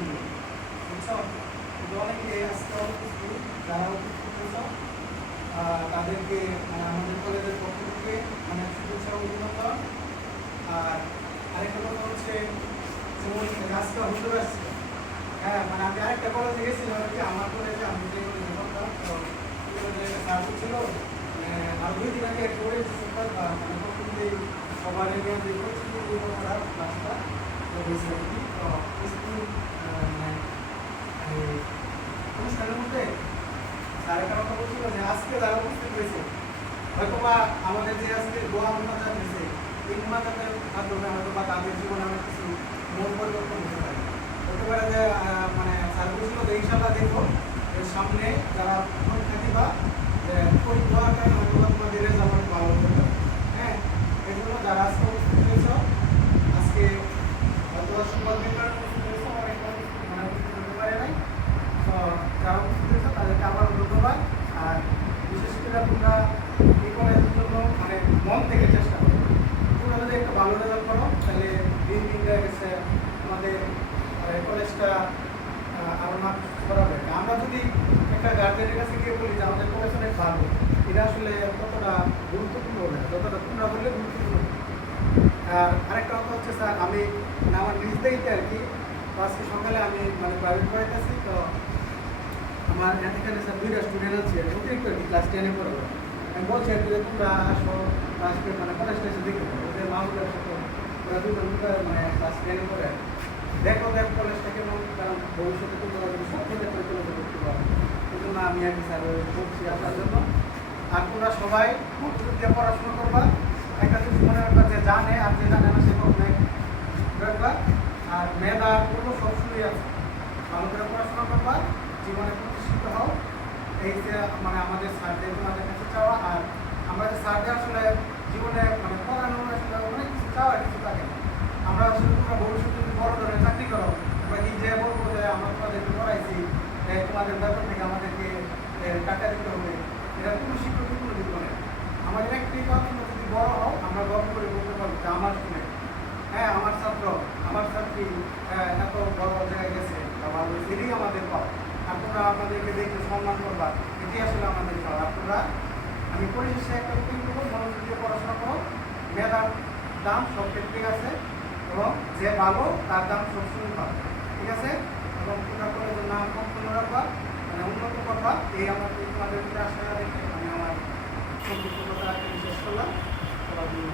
ছিল, বুঝছো? কিন্তু অনেকে আজকে উপস্থিত যারা উপস্থিত হয়েছ তাদেরকে মানে আমাদের কলেজের পক্ষ থেকে মানে শুভেচ্ছা অভিনন্দন। আর আরেকটা কথা হচ্ছে যেমন আজকে হুজুর আসছে, হ্যাঁ মানে আমি আরেকটা কলেজে গেছিলাম আর কি, আমার কলেজে আমি যে কলেজে পড়তাম তো কলেজে স্যার ছিল আর 2 দিন আগে করে মানে তখন যে সবার এরিয়া যে পরিস্থিতি করার ক্লাসটা হয়েছে আর কি। তো স্কুল মানে অনুষ্ঠানের মধ্যে স্যার একটা কথা বলছিল যে আজকে যারা উপস্থিত হয়েছে হয়তো বা আমাদের যে আজকে দোয়া মোনাজাত হয়েছে এই মোনাজাতের মাধ্যমে হয়তো বা তাদের জীবনে অনেক কিছু মন পরিবর্তন হতে পারে। হতে পারে যে মানে স্যার বলছিল যে ইনশাল্লাহ দেখো এর সামনে যারা থাকিবা যে ওই দোয়ার কারণে হয়তো বা তোমাদের রেজাল্ট ভালো হতে পারে। হ্যাঁ, এই জন্য যারা আজকে উপস্থিত হয়েছ আজকে হয়তো সৌভাগ্যের কারণে উপস্থিত হয়েছ, অনেক মানে উপস্থিত হতে পারে নাই। তো যারা উপস্থিত হয়েছ তাদেরকে আবার ধন্যবাদ। আর বিশেষ করে তোমরা এই কলেজের জন্য মানে মন থেকে চেষ্টা করো। তোমরা যদি একটা ভালো রেজাল্ট করো তাহলে দিন দিন দেখা গেছে আমাদের কলেজটা আরও না করাবে। আমরা যদি একটা গার্জেনের কাছে গিয়ে বলি যে আমাদের কলেজ অনেক ভালো, এটা আসলে কতটা গুরুত্বপূর্ণ হবে না, যতটা তোমরা বললে গুরুত্বপূর্ণ। আর আরেকটা কথা হচ্ছে স্যার আমি মানে আমার নিজ দায়িত্বে আর কি, তো আজকে সকালে আমি মানে প্রাইভেট পড়াইতেছি। তো আমার এখানে স্যার 2টা স্টুডেন্ট আছে অতিরিক্ত আর কি, ক্লাস 10-এ পড়ে। আমি বলছি আর কি যে তোমরা আসো ক্লাসে মানে কলেজটা এসে দেখে ওদের মামুদের সাথে ওরা দুটো মানে ক্লাস 10-এ পড়ে দেখো কলেজটা কেমন, কারণ ভবিষ্যতে তোমরা যদি সব ক্ষেত্রে পরিচালনা করতে পারো। এই জন্য আমি আর কি স্যার বলছি আপনার জন্য। আর তোমরা সবাই মনোযোগ দিয়ে পড়াশোনা করবা, একটা জিনিস মনে রাখবা যে জানে আর যে জানে না সে করবে রাখবা। আর মেধা কোনো সবসময় আছে, ভালো করে পড়াশোনা করবা, জীবনে প্রতিষ্ঠিত হও। এই যে মানে আমাদের স্যারদের তোমাদের কাছে চাওয়া। আর আমরা যে স্যারদের আসলে জীবনে মানে পড়ানোর আসলে অনেক কিছু চাওয়া কিছু থাকে না। আমরা আসলে তোমরা ভবিষ্যতে যদি বড় ধরনের চাকরি করো আমরা কি যে বলবো যে আমরা তোমাদেরকে পড়াইছি তোমাদের বেতন থেকে আমাদেরকে টাকা দিতে হবে, এটা কোনো শিক্ষকই কোনো দিতে পারে। আমাদের একটি কথা, তোমরা যদি বড় হও আমরা গর্ব করে বলতে পারবো যে আমার স্টুডেন্ট, হ্যাঁ আমার ছাত্র আমার ছাত্রী এত বড় জায়গায় গেছে বা ভালো হয়েছে, এটাই আমাদের পাও। আর তোমরা আমাদেরকে দেখে সম্মান করবা, এটি আসলে আমাদের পাও। আর তোমরা আমি পরিশেষে একটা রুটিন করবো, মনোযোগ দিয়ে পড়াশোনা করো, মেধার দাম সব ক্ষেত্রেই আছে এবং যে ভালো তার দাম সবসময় পাবে, ঠিক আছে? এবং তোমরা কলেজের নাম সম্পূর্ণ রাখবা, মানে উন্নত করবা, এই আমার তোমাদের আশা রেখে আমি আমার সংক্ষিপ্ত কথা শেষ করলাম। সবার জন্য